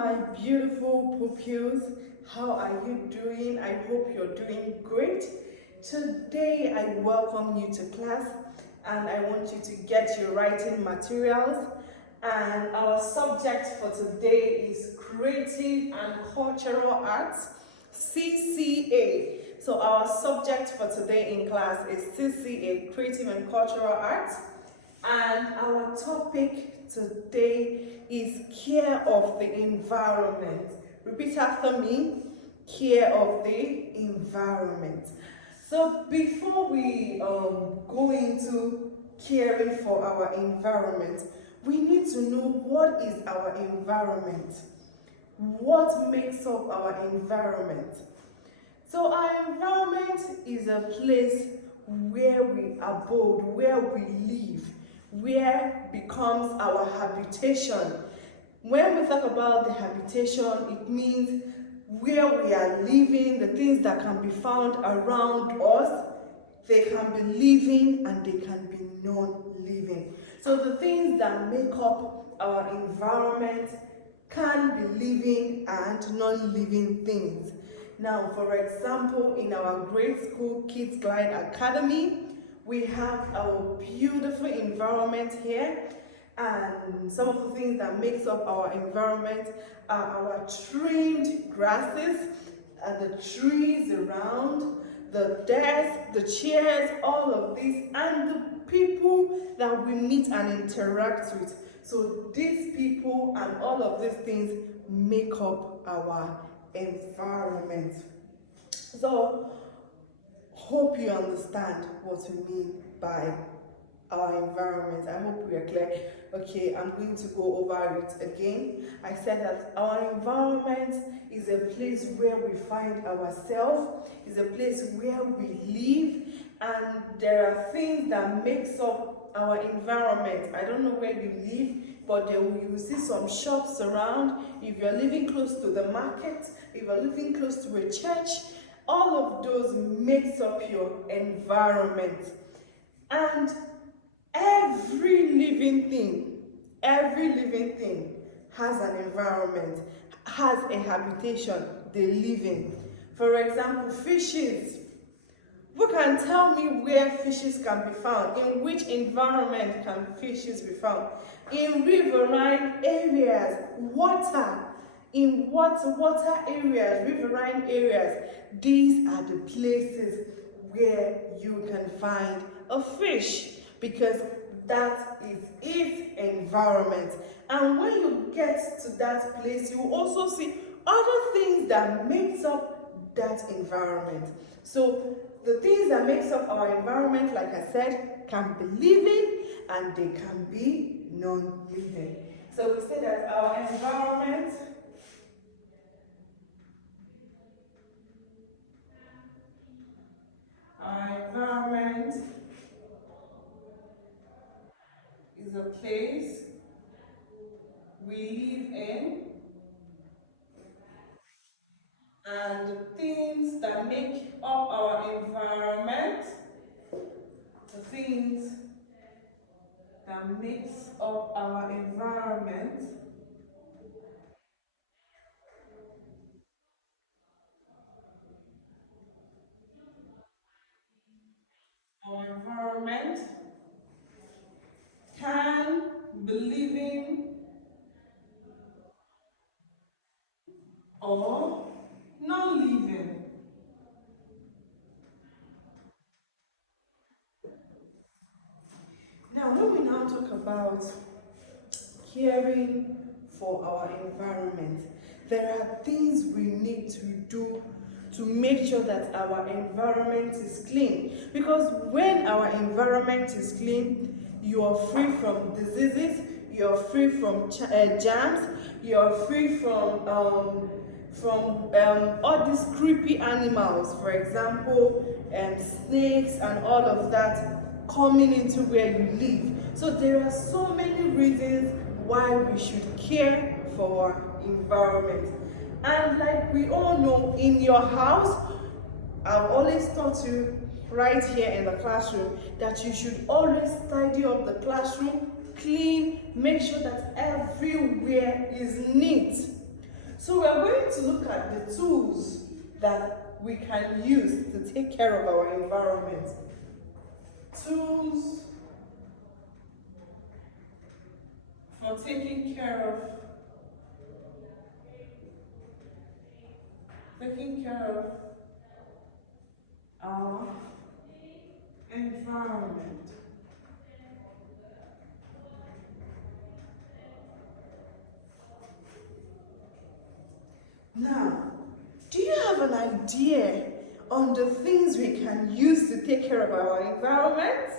my beautiful pupils. How are you doing? I hope you're doing great. Today I welcome you to class and I want you to get your writing materials. And our subject for today is Creative and Cultural Arts, CCA. So our subject for today in class is CCA, Creative and Cultural Arts. And our topic today is care of the environment. Repeat after me, care of the environment. So before we go into caring for our environment, we need to know what is our environment. What makes up our environment? So our environment is a place where we abode, where we live, where becomes our habitation. When we talk about the habitation, it means where we are living, the things that can be found around us. They can be living and they can be non-living. So the things that make up our environment can be living and non-living things. Now, for example, in our great school, Kids Glide Academy, we have our beautiful environment here, and some of the things that makes up our environment are our trimmed grasses, the trees around, the desks, the chairs, all of these, and the people that we meet and interact with. So these people and all of these things make up our environment. So hope you understand what we mean by our environment. I hope we are clear. Okay, I'm going to go over it again. I said that our environment is a place where we find ourselves, is a place where we live, and there are things that makes up our environment. I don't know where you live, but you will see some shops around. If you're living close to the market, if you're living close to a church, all of those makes up your environment. And every living thing has an environment, has a habitation they live in. For example, fishes. Who can tell me where fishes can be found? In which environment can fishes be found? In riverine areas, water. In water areas, riverine areas, these are the places where you can find a fish, because that is its environment. And when you get to that place, you will also see other things that makes up that environment. So the things that makes up our environment, like I said, can be living and they can be non-living. So we say that our environment is a place we live in, and the things that make up our environment, the things that makes up our environment can be living or non-living. Now, when we now talk about caring for our environment, there are things we need to do to make sure that our environment is clean. Because when our environment is clean, you are free from diseases, you're free from germs, you're free from all these creepy animals, for example, snakes and all of that coming into where you live. So there are so many reasons why we should care for our environment. And like we all know, in your house, I've always taught you right here in the classroom that you should always tidy up the classroom, clean, make sure that everywhere is neat. So we are going to look at the tools that we can use to take care of our environment. Tools for taking care of our environment. Now, do you have an idea on the things we can use to take care of our environment?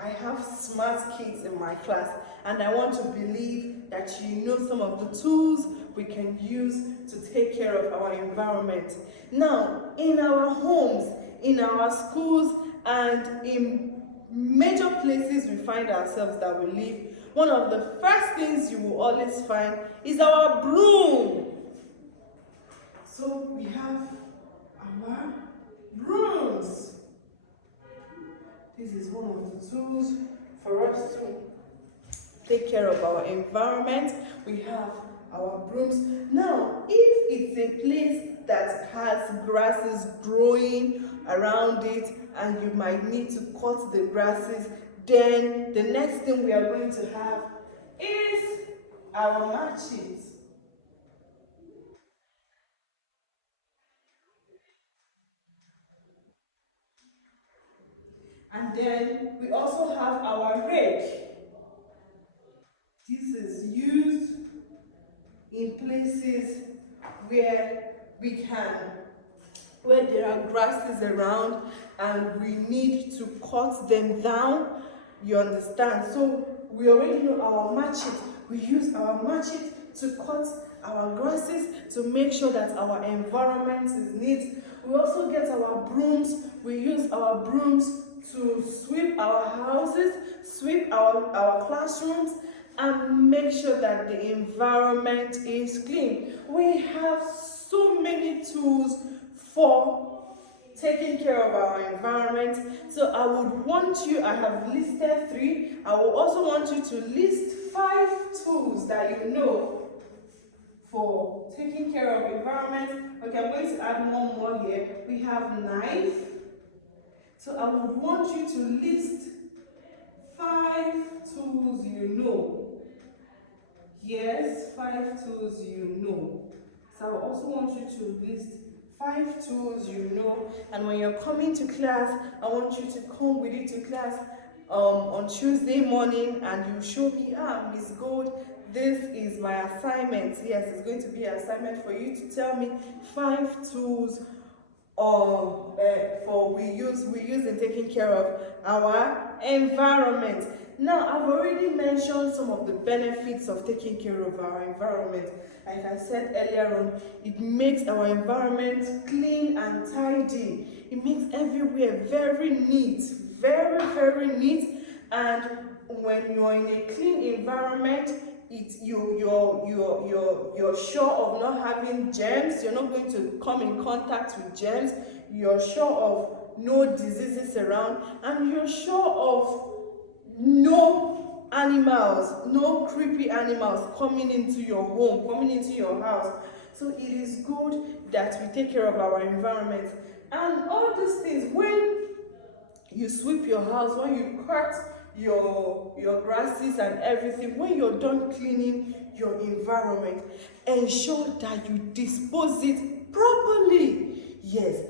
I have smart kids in my class, and I want to believe that you know some of the tools we can use to take care of our environment. Now, in our homes, in our schools, and in major places we find ourselves that we live, one of the first things you will always find is our broom. So we have our brooms. This is one of the tools for us to take care of our environment. We have our brooms. Now, if it's a place that has grasses growing around it and you might need to cut the grasses, then the next thing we are going to have is our matches. And then we also have our rake. This is used in places where where there are grasses around and we need to cut them down. You understand? So we already know our machete. We use our machete to cut our grasses to make sure that our environment is neat. We also get our brooms. We use our brooms to sweep our houses, sweep our classrooms, and make sure that the environment is clean. We have so many tools for taking care of our environment. So I would want you, I have listed 3. I will also want you to list 5 tools that you know for taking care of environment. Okay, I'm going to add one more here. We have knife. So I would want you to list 5 tools you know. Yes, 5 tools you know. So I also want you to list 5 tools you know. And when you're coming to class, I want you to come with it to class on Tuesday morning and you show me, Miss Gold, this is my assignment. Yes, it's going to be an assignment for you to tell me 5 tools we use in taking care of our environment. Now, I've already mentioned some of the benefits of taking care of our environment. Like I said earlier on, it makes our environment clean and tidy. It makes everywhere very neat, very, very neat. And when you're in a clean environment, you're sure of not having germs. You're not going to come in contact with germs. You're sure of no diseases around, and you're sure of no animals, no creepy animals coming into your home, coming into your house. So it is good that we take care of our environment. And all these things, when you sweep your house, when you cut your grasses and everything, when you're done cleaning your environment, ensure that you dispose it properly. Yes.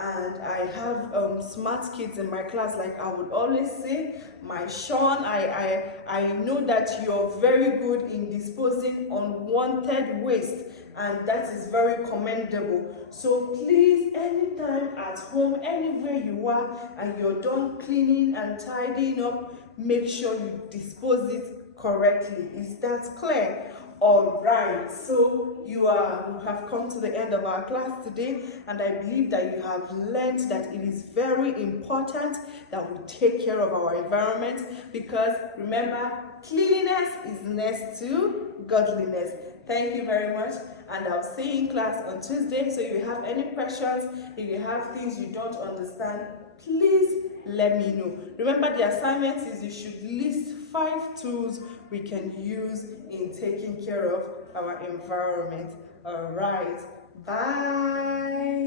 And I have smart kids in my class, like I would always say, my Sean, I know that you're very good in disposing unwanted waste, and that is very commendable. So please, anytime at home, anywhere you are, and you're done cleaning and tidying up, make sure you dispose it correctly. Is that clear? All right, so you have come to the end of our class today, and I believe that you have learned that it is very important that we take care of our environment, because remember, cleanliness is next to godliness. Thank you very much, and I'll see you in class on Tuesday. So if you have any questions, if you have things you don't understand, please let me know. Remember, the assignment is you should list 5 tools we can use in taking care of our environment. All right, bye.